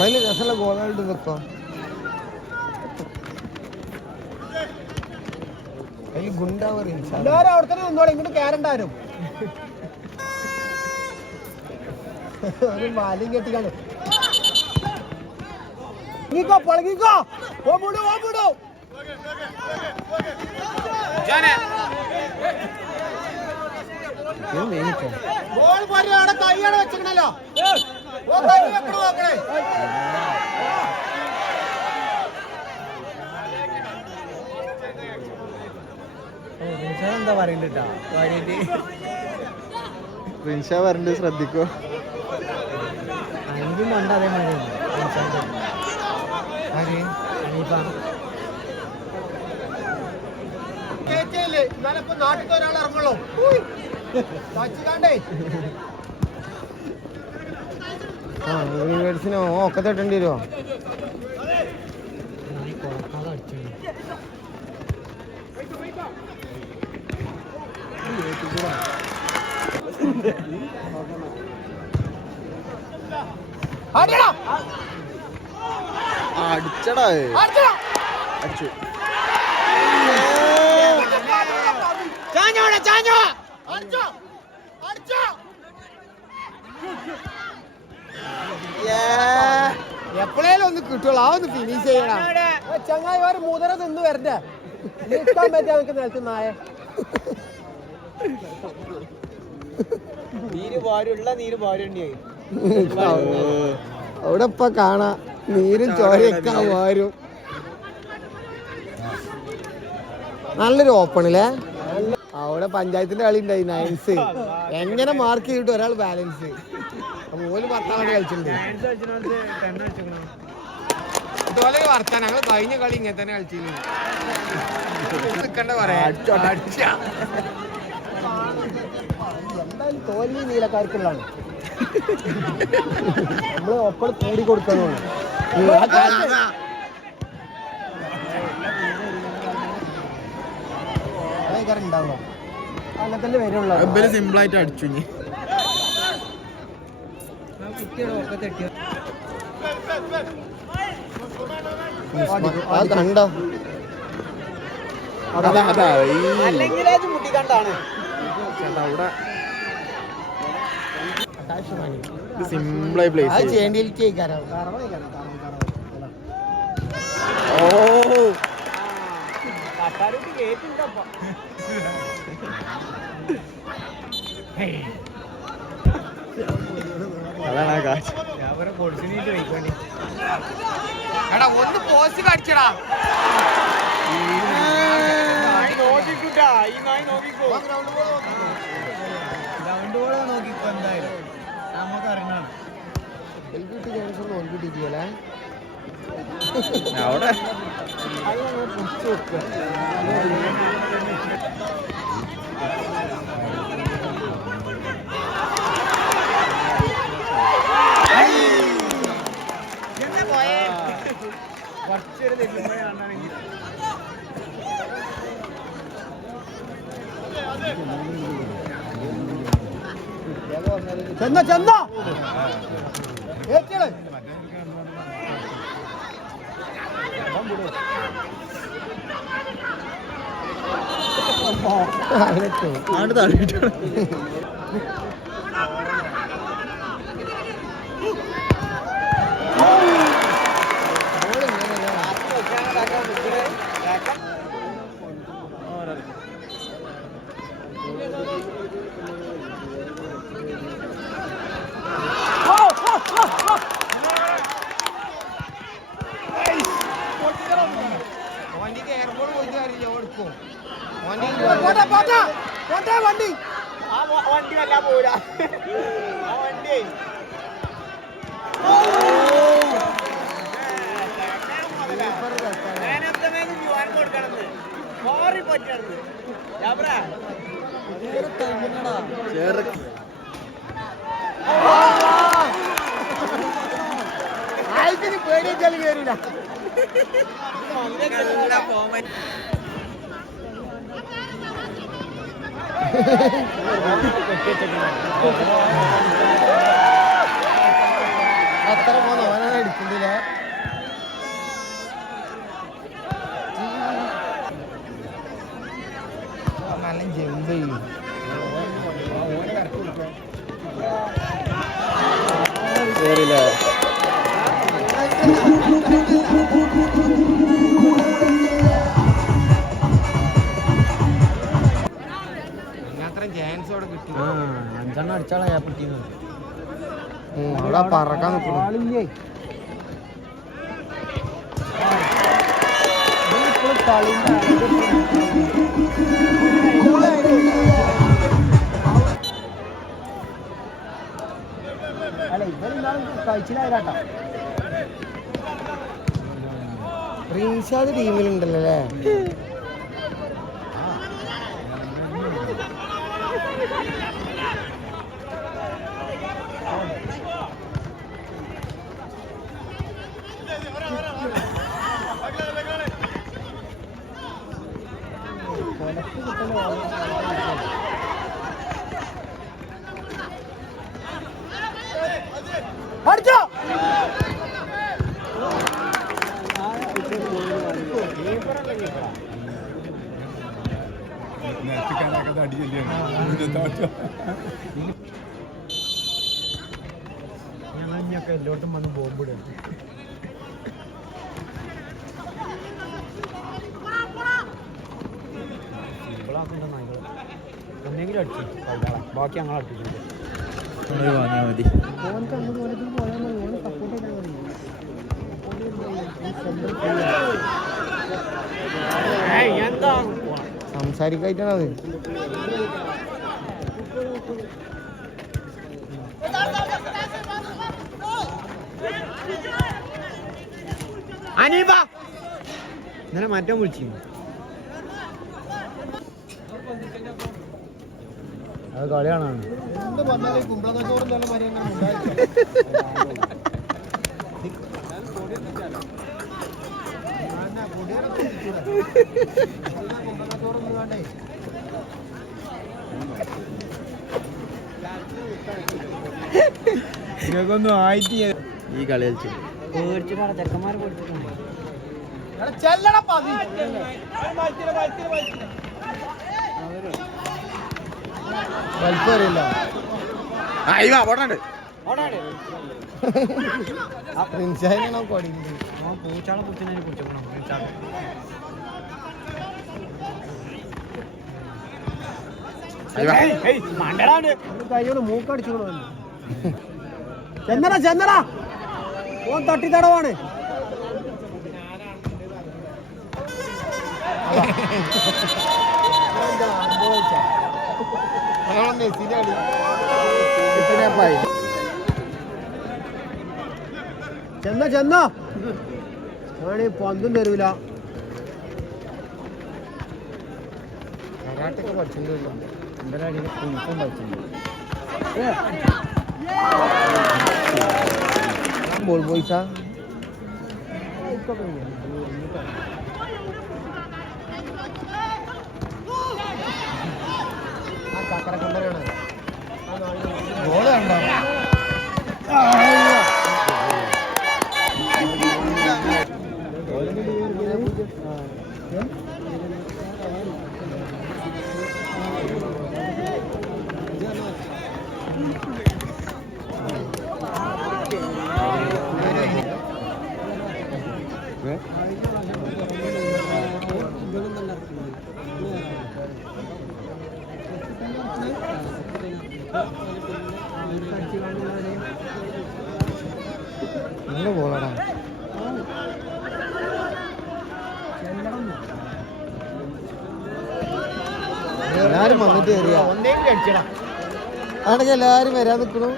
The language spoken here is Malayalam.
മയില് രസമുള്ള ഗോളായിട്ട് വെക്കോ അതിൽ ഗുണ്ടാ പറയും എല്ലാവരും അവിടെ തന്നെ നിന്നോളെ ഇങ്ങോട്ട് കയറണ്ടാരും ഒരു മാലിയും കെട്ടിക്കാണ് പളകിക്കോ ഓടിടോ അവിടെ കൈയാണ് വെച്ചിട്ടുണ്ടല്ലോ എന്താ പറയണ്ടോ പ്രിൻഷ പറഞ്ഞിട്ട് ശ്രദ്ധിക്കോ അഞ്ചും മണ്ട അതേമാതിരി നാട്ടിൽ ഒരാൾ ഇറങ്ങുള്ളൂ യൂണിവേഴ്സിനോ ഒക്കെ തൊട്ടേണ്ടി വരുമോ അടിച്ചടാ അടിച്ചു എപ്പോഴേലും ഒന്ന് കിട്ടുള്ളൂ ആ ഒന്ന് ഫിനിഷ് ചെയ്യണം ചങ്ങായിമാര് മുതല നിന്ന് വരണ്ടേ നിൽക്കാൻ പറ്റാ നമുക്ക് നിലത്ത് നായ അവിടെ ഇപ്പൊ കാണാ നീരും ചോരയൊക്കെ വാരും നല്ലൊരു ഓപ്പണില്ലേ അവിടെ പഞ്ചായത്തിന്റെ കളി ഉണ്ടായി നയൻസ് എങ്ങനെ മാർക്ക് ചെയ്തിട്ട് ഒരാൾ ബാലൻസ് ഓല് 10 കളി കളിച്ചിട്ടുണ്ട് ഇതുപോലെ വർത്താൻ ഞങ്ങൾ കഴിഞ്ഞ കളി ഇങ്ങനെ തന്നെ കളിച്ചിരുന്നു നിൽക്കണ്ട പറയാ എന്തായാലും തോൽവി നീലക്കാർക്കുള്ളതാണ് നമ്മള് ഒപ്പം കൂടി കൊടുക്കണോളൂ ഉണ്ടാവുക അങ്ങനെ തന്നെ വരുള്ളൂ സിമ്പിളായിട്ട് അടിച്ചു കണ്ടോ സിമ്പിളായി പ്ലേസ് ചെയ്യേണ്ടിയിരിക്കും അതാണ് ആ കാഴ്ച എടാ ഒന്ന് പോസ്റ്റ് കാണിച്ചടാ നോക്കിക്കോ എന്തായാലും നമുക്ക് അറിയണം നോക്കിട്ടില്ലേ അവിടെ കുറച്ചൊരു തെല്ലുമ്പോഴാണെങ്കിൽ ചെന്ന ചെന്ന ഏറ്റുകള് ആണ് തള്ളിട്ട് വണ്ടി വണ്ടി വല്ല പോരാ വണ്ടി പേടിച്ചാലും കേറില്ല അത്ര പോന്നോ അവനാണ് എടുക്കണ്ടില്ലേ നല്ല ജമ്പ് ചെയ്യും കേറില്ലേ അഞ്ചെണ്ണം അടിച്ചാളാ പൊട്ടിന്ന് അവിടെ പറക്കാൻ നിൽക്കുന്നു റിൻഷാദ് ടീമിലുണ്ടല്ലോ അല്ലേ അടിച്ചോ ഞങ്ങളൊക്കെ എല്ലായിടത്തും വന്ന് ബോംബിടുക എന്തെങ്കിലും അടിച്ചു ബാക്കി ഞങ്ങൾ അടിച്ചിട്ടുണ്ട് വാങ്ങിയാൽ മതി സംസാരിക്കായിട്ടാണത് അനീബ ഇന്നലെ മാറ്റം വിളിച്ചിരുന്നു അത് കളിയാണ് എന്ത് പറഞ്ഞാലും കുമ്പളത്തോറും നല്ല ഇതൊന്നും ആയിട്ട് ഈ കളി കളിച്ചു പേടിച്ചിട്ടാണ് ചെക്കന്മാർ പേടിച്ചിട്ടുണ്ട് വലിപ്പറിയില്ല പൂച്ചാളെ കുത്തിനെ കുടിച്ചോണം കൈയോട് മൂക്കടിച്ചോളൂ ചെന്നടാ ചെന്നടാ ഓൻ തട്ടിത്തടവാണ് ചെന്ന ചെന്ന ആണ് പന്തും തരൂല കരാട്ടൊക്കെ പഠിച്ചിട്ടുണ്ടല്ലോ എന്റെ അടിയിൽ കുളിപ്പം പഠിച്ചിട്ടുണ്ട് ബോൾ ബോയ്സാ ഗോള് കണ്ടോ നല്ല ഗോളാടാ എല്ലാരും വന്നിട്ട് കയറിയ ആണെങ്കിൽ എല്ലാരും വരാൻ നിൽക്കണു